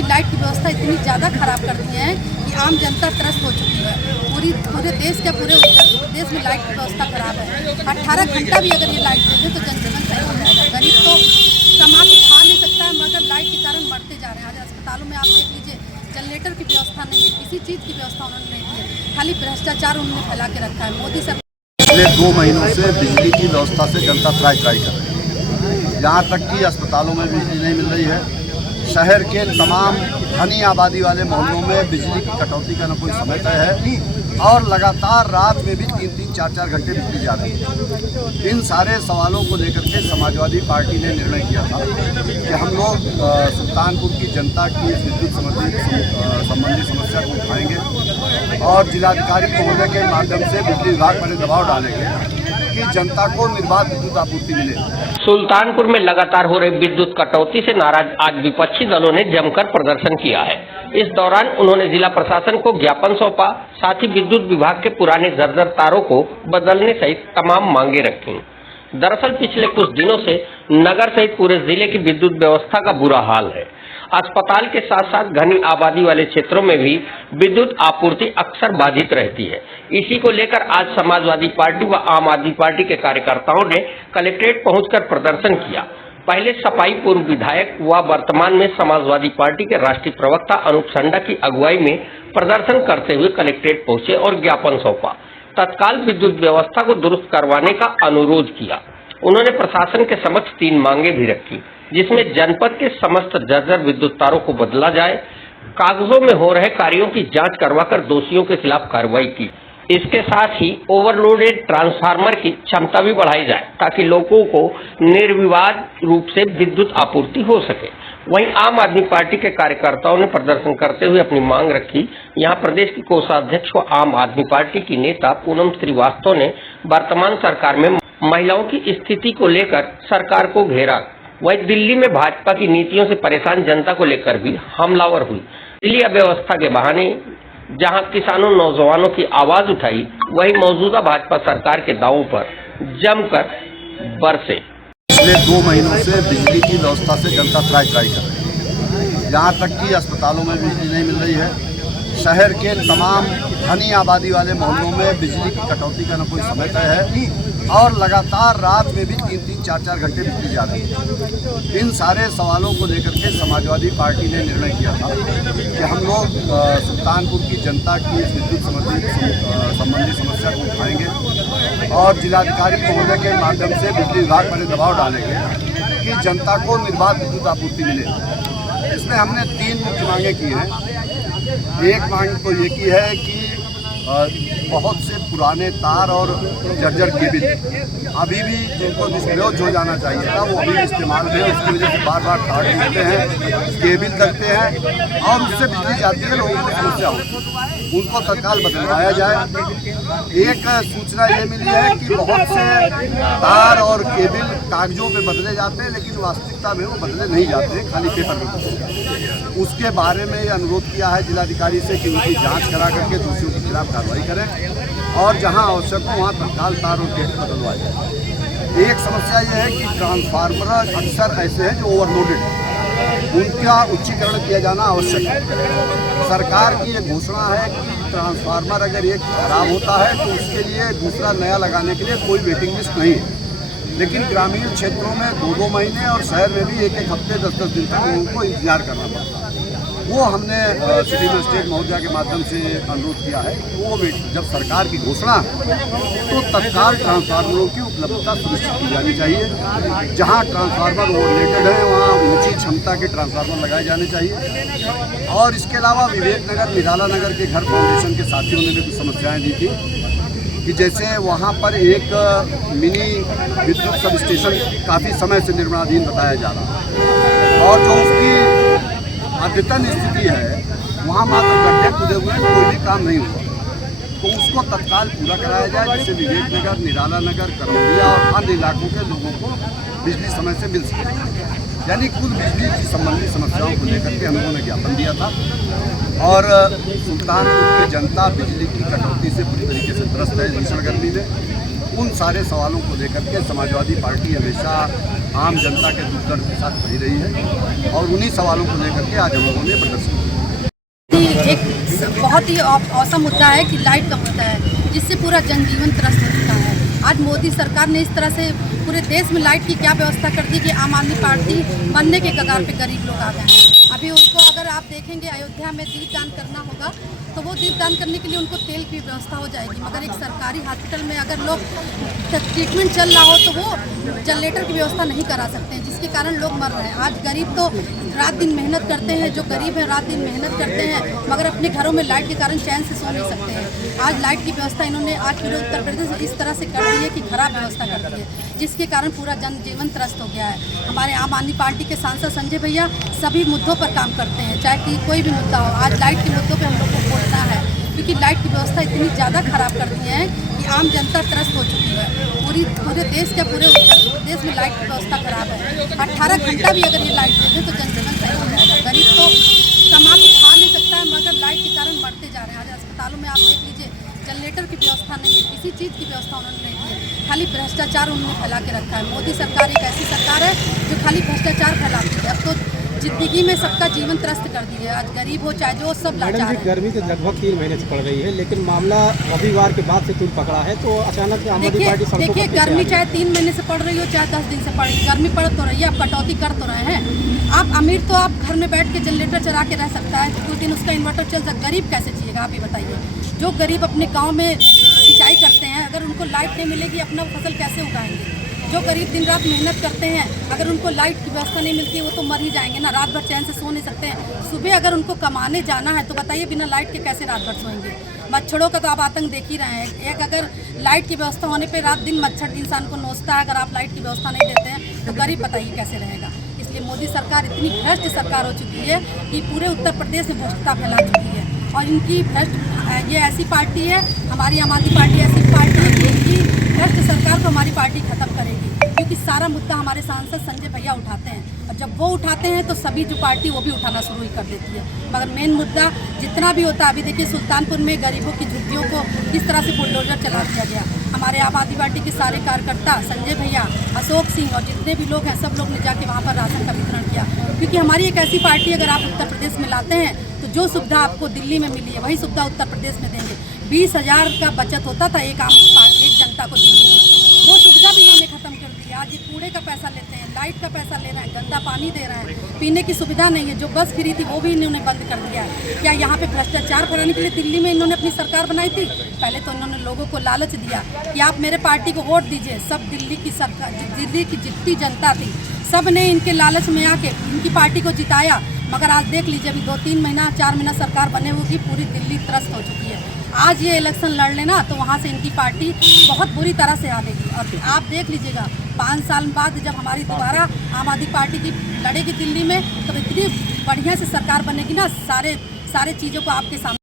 की लाइट की व्यवस्था इतनी ज़्यादा खराब कर दी है कि आम जनता त्रस्त हो चुकी है। पूरे देश के पूरे उत्तर प्रदेश में लाइट की व्यवस्था खराब है। 18 घंटा भी अगर ये लाइट देते तो जनजीवन सही हो जाएगा। गरीब तो कमा के खा नहीं सकता है, मगर लाइट के कारण मरते जा रहे हैं। आज अस्पतालों में आप देख लीजिए, जनरेटर की व्यवस्था नहीं है, किसी चीज़ की व्यवस्था उन्होंने नहीं की है। खाली भ्रष्टाचार उन्होंने फैला के रखा है। मोदी सरकार पिछले 2 महीनों से बिजली की व्यवस्था से जनता त्राही कर रही है। यहाँ तक कि अस्पतालों में बिजली नहीं मिल रही है। शहर के तमाम घनी आबादी वाले मोहल्लों में बिजली की कटौती का न कोई समय तय है और लगातार रात में भी 3-3, 4-4 घंटे बिजली जा रही है। इन सारे सवालों को लेकर के समाजवादी पार्टी ने निर्णय किया था कि हम लोग सुल्तानपुर की जनता की विद्युत संबंधी समस्या को उठाएंगे और जिलाधिकारी महोदय के माध्यम से बिजली विभाग पर दबाव डालेंगे कि जनता को निर्बाध विद्युत आपूर्ति मिले। सुल्तानपुर में लगातार हो रही विद्युत कटौती से नाराज आज विपक्षी दलों ने जमकर प्रदर्शन किया है। इस दौरान उन्होंने जिला प्रशासन को ज्ञापन सौंपा, साथ ही विद्युत विभाग के पुराने जर्जर तारों को बदलने सहित तमाम मांगे रखी। दरअसल पिछले कुछ दिनों से नगर सहित पूरे जिले की विद्युत व्यवस्था का बुरा हाल है। अस्पताल के साथ साथ घनी आबादी वाले क्षेत्रों में भी विद्युत आपूर्ति अक्सर बाधित रहती है। इसी को लेकर आज समाजवादी पार्टी व आम आदमी पार्टी के कार्यकर्ताओं ने कलेक्ट्रेट पहुंचकर प्रदर्शन किया। पहले सपाई पूर्व विधायक व वर्तमान में समाजवादी पार्टी के राष्ट्रीय प्रवक्ता अनूप संडा की अगुवाई में प्रदर्शन करते हुए कलेक्ट्रेट पहुंचे और ज्ञापन सौंपा। तत्काल विद्युत व्यवस्था को दुरुस्त करवाने का अनुरोध किया। उन्होंने प्रशासन के समक्ष 3 मांगे भी रखी, जिसमें जनपद के समस्त जर्जर विद्युत तारों को बदला जाए, कागजों में हो रहे कार्यों की जांच करवाकर दोषियों के खिलाफ कार्रवाई की। इसके साथ ही ओवरलोडेड ट्रांसफार्मर की क्षमता भी बढ़ाई जाए ताकि लोगों को निर्विवाद रूप से विद्युत आपूर्ति हो सके। वहीं आम आदमी पार्टी के कार्यकर्ताओं ने प्रदर्शन करते हुए अपनी मांग रखी। यहाँ प्रदेश की कोषाध्यक्ष व आम आदमी पार्टी की नेता पूनम श्रीवास्तव ने वर्तमान सरकार में महिलाओं की स्थिति को लेकर सरकार को घेरा। वहीं दिल्ली में भाजपा की नीतियों से परेशान जनता को लेकर भी हमलावर हुई। दिल्ली अव्यवस्था के बहाने जहां किसानों नौजवानों की आवाज उठाई, वहीं मौजूदा भाजपा सरकार के दावों पर जमकर बरसे। पिछले 2 महीनों से बिजली की व्यवस्था से जनता त्राही कर रही है। यहाँ तक कि अस्पतालों में बिजली नहीं मिल रही है। शहर के तमाम घनी आबादी वाले मोहल्लों में बिजली की कटौती का न कोई समय तय है और लगातार रात में भी 3-3, 4-4 घंटे बिजली जा रही है। इन सारे सवालों को लेकर के समाजवादी पार्टी ने निर्णय किया था कि हम लोग सुल्तानपुर की जनता की विद्युत संबंधी समस्या को उठाएंगे और जिलाधिकारी महोदय के माध्यम से बिजली विभाग पर दबाव डालेंगे कि जनता को निर्बाध विद्युत आपूर्ति मिले। इसमें हमने 3 मुख्य मांगे की हैं। एक मांग तो ये की है कि बहुत से पुराने तार और जर्जर केबिल अभी भी जिनको डिस्प्रोज हो जाना चाहिए था, वो अभी इस्तेमाल में है। उसकी वजह से बार-बार तार टूटते हैं, केबिल लगते हैं और उससे बिजली जाती है, लोगों को समस्या होती है। उनको तत्काल बदलवाया जाए। एक सूचना ये मिली है कि बहुत से तार और केबिल कागजों पे बदले जाते हैं, लेकिन वास्तविकता में वो बदले नहीं जाते, खाली पेपर में। उसके बारे में ये अनुरोध किया है जिलाधिकारी से कि उनकी जांच करा करके दोषियों के खिलाफ कार्रवाई करें और जहां आवश्यक हो वहां तत्काल तार और केबिल बदलवाए जाए। एक समस्या ये है कि ट्रांसफार्मर अक्सर ऐसे हैं जो ओवरलोडेड हैं, उनका उच्चीकरण किया जाना आवश्यक है। सरकार की ये घोषणा है कि ट्रांसफार्मर अगर एक खराब होता है तो उसके लिए दूसरा नया लगाने के लिए कोई वेटिंग लिस्ट नहीं है, लेकिन ग्रामीण क्षेत्रों में 2-2 महीने और शहर में भी 1-1 हफ्ते 10-10 दिन तक उनको इंतजार करना पड़ता है। वो हमने सिटी मजिस्ट्रेट महोदया के माध्यम से अनुरोध किया है कि वो जब सरकार की घोषणा है तो तत्काल ट्रांसफार्मरों की उपलब्धता सुनिश्चित की जानी चाहिए। जहां ट्रांसफार्मर ओवरलोडेड है वहां ऊंची क्षमता के ट्रांसफार्मर लगाए जाने चाहिए। और इसके अलावा विवेक नगर, निराला नगर के घर फाउंडेशन के साथियों ने भी कुछ समस्याएं दी थी कि जैसे वहाँ पर एक मिनी विद्युत सब स्टेशन काफ़ी समय से निर्माणाधीन बताया जा रहा है और जो उसकी अद्यतन स्थिति है वहाँ मात्र गड्ढे खुदे हुए हैं, कोई भी काम नहीं हुआ। तो उसको तत्काल पूरा कराया जाए जिससे विवेक नगर, निराला नगर, करौलिया और अन्य इलाकों के लोगों को बिजली समय से मिल सके। यानी कुल बिजली की संबंधी समस्याओं को लेकर के हम लोगों ने ज्ञापन दिया था और सुल्तानपुर की जनता बिजली की कटौती से पूरी तरीके से त्रस्त है भीषण गर्मी में। उन सारे सवालों को लेकर के समाजवादी पार्टी हमेशा आम जनता के दुख दर्द के साथ खड़ी रही है और उन्हीं सवालों को लेकर के आज हम लोगों ने प्रदर्शन किया। एक बहुत ही औसम मुद्दा है कि लाइट का मुद्दा है, जिससे पूरा जनजीवन त्रस्त हो चुका है। आज मोदी सरकार ने इस तरह से पूरे देश में लाइट की क्या व्यवस्था कर दी कि आम आदमी पार्टी बनने के कगार पे गरीब लोग आ गए हैं। अभी उनको अगर आप देखेंगे अयोध्या में दीपदान करना होगा तो वो दीपदान करने के लिए उनको तेल की व्यवस्था हो जाएगी, मगर एक सरकारी हॉस्पिटल में अगर लोग ट्रीटमेंट चल रहा हो तो वो जनरेटर की व्यवस्था नहीं करा सकते हैं, जिसके कारण लोग मर रहे हैं। आज गरीब तो रात दिन मेहनत करते हैं, जो गरीब है रात दिन मेहनत करते हैं, मगर अपने घरों में लाइट के कारण चैन से सो नहीं सकते हैं। आज लाइट की व्यवस्था इन्होंने आज पूरे उत्तर प्रदेश में इस तरह से कर दी है कि खराब व्यवस्था कर दी है, जिसके कारण पूरा जनजीवन त्रस्त हो गया है। हमारे आम आदमी पार्टी के सांसद संजय भैया सभी मुद्दों पर काम करते हैं, चाहे कि कोई भी मुद्दा हो। आज लाइट के मुद्दों पर हम लोग को बोलना है, क्योंकि लाइट की व्यवस्था इतनी ज़्यादा खराब कर दी है कि आम जनता त्रस्त हो चुकी है। पूरे देश के पूरे उत्तर प्रदेश में लाइट की व्यवस्था खराब है। 18 घंटा भी अगर ये लाइट देते तो जनजीवन सही हो जाएगा। गरीब तो कमा के खा नहीं सकता है, मगर लाइट के कारण मरते जा रहे हैं। आज अस्पतालों में आप देख लीजिए जनरेटर की व्यवस्था नहीं है, किसी चीज़ की व्यवस्था उन्होंने नहीं दी है। खाली भ्रष्टाचार उन्होंने फैला के रखा है। मोदी सरकार एक ऐसी सरकार है जो खाली भ्रष्टाचार फैलाती है। अब तो जिंदगी में सबका जीवन त्रस्त कर दी है। आज गरीब हो चाहे जो, सब लाचार है। गर्मी तो लगभग 3 महीने से पड़ रही है, लेकिन मामला रविवार के बाद से तुम पकड़ा है, तो अचानक आम आदमी पार्टी देखिए गर्मी चाहे 3 महीने से पड़ रही हो चाहे 10 दिन से पड़ रही, गर्मी पड़ तो रही है। आप कटौती कर तो रहे हैं। आप अमीर तो आप घर में बैठ के जनरेटर चला के रह सकता है, कुछ दिन उसका इन्वर्टर चल सकता, गरीब कैसे जिएगा आप ही बताइए। जो गरीब अपने गाँव में सिंचाई करते हैं, अगर उनको लाइट नहीं मिलेगी अपना फसल कैसे उगाएंगे। जो गरीब दिन रात मेहनत करते हैं, अगर उनको लाइट की व्यवस्था नहीं मिलती है वो तो मर ही जाएंगे ना, रात भर चैन से सो नहीं सकते हैं। सुबह अगर उनको कमाने जाना है तो बताइए बिना लाइट के कैसे रात भर सोएंगे। मच्छरों का तो आप आतंक देख ही रहे हैं। एक अगर लाइट की व्यवस्था होने पे रात दिन मच्छर इंसान को नोचता है, अगर आप लाइट की व्यवस्था नहीं देते हैं तो गरीब बताइए कैसे रहेगा। इसलिए मोदी सरकार इतनी भ्रष्ट सरकार हो चुकी है कि पूरे उत्तर प्रदेश में भ्रष्टता फैला चुकी है। और इनकी ये ऐसी पार्टी है, हमारी आम आदमी पार्टी ऐसी पार्टी है कि इनकी भ्रष्ट सरकार को हमारी पार्टी खत्म करेगी, क्योंकि सारा मुद्दा हमारे सांसद संजय भैया उठाते हैं। और जब वो उठाते हैं तो सभी जो पार्टी वो भी उठाना शुरू ही कर देती है। मगर मेन मुद्दा जितना भी होता है, अभी देखिए सुल्तानपुर में गरीबों की झुग्गियों को किस तरह से बुलडोजर चला दिया गया। हमारे आम आदमी पार्टी के सारे कार्यकर्ता संजय भैया, अशोक सिंह और जितने भी लोग हैं सब लोग ने जाके वहाँ पर राशन का वितरण किया, क्योंकि हमारी एक ऐसी पार्टी अगर आप उत्तर प्रदेश में लाते हैं तो जो सुविधा आपको दिल्ली में मिली है वही सुविधा उत्तर प्रदेश में देंगे। 20,000 का बचत होता था एक जनता को दिल्ली में, वो सुविधा भी इन्होंने खत्म कर दी। आज ये कूड़े का पैसा लेते हैं, लाइट का पैसा ले रहे हैं, गंदा पानी दे रहे हैं, पीने की सुविधा नहीं है। जो बस फ्री थी वो भी इन्होंने बंद कर दिया है। क्या यहाँ पे भ्रष्टाचार फैलाने के लिए दिल्ली में इन्होंने अपनी सरकार बनाई थी? पहले तो इन्होंने लोगों को लालच दिया कि आप मेरे पार्टी को वोट दीजिए। सब दिल्ली की सरकार, दिल्ली की जितनी जनता थी सब ने इनके लालच में आके इनकी पार्टी को जिताया। मगर आज देख लीजिए अभी 2-3 महीना 4 महीना सरकार बने होगी, पूरी दिल्ली त्रस्त हो चुकी है। आज ये इलेक्शन लड़ लेना तो वहाँ से इनकी पार्टी बहुत बुरी तरह से हारेगी। और आप देख लीजिएगा 5 साल बाद जब हमारी दोबारा आम आदमी पार्टी की लड़ेगी दिल्ली में, तो इतनी बढ़िया से सरकार बनेगी ना, सारे चीज़ों को आपके सामने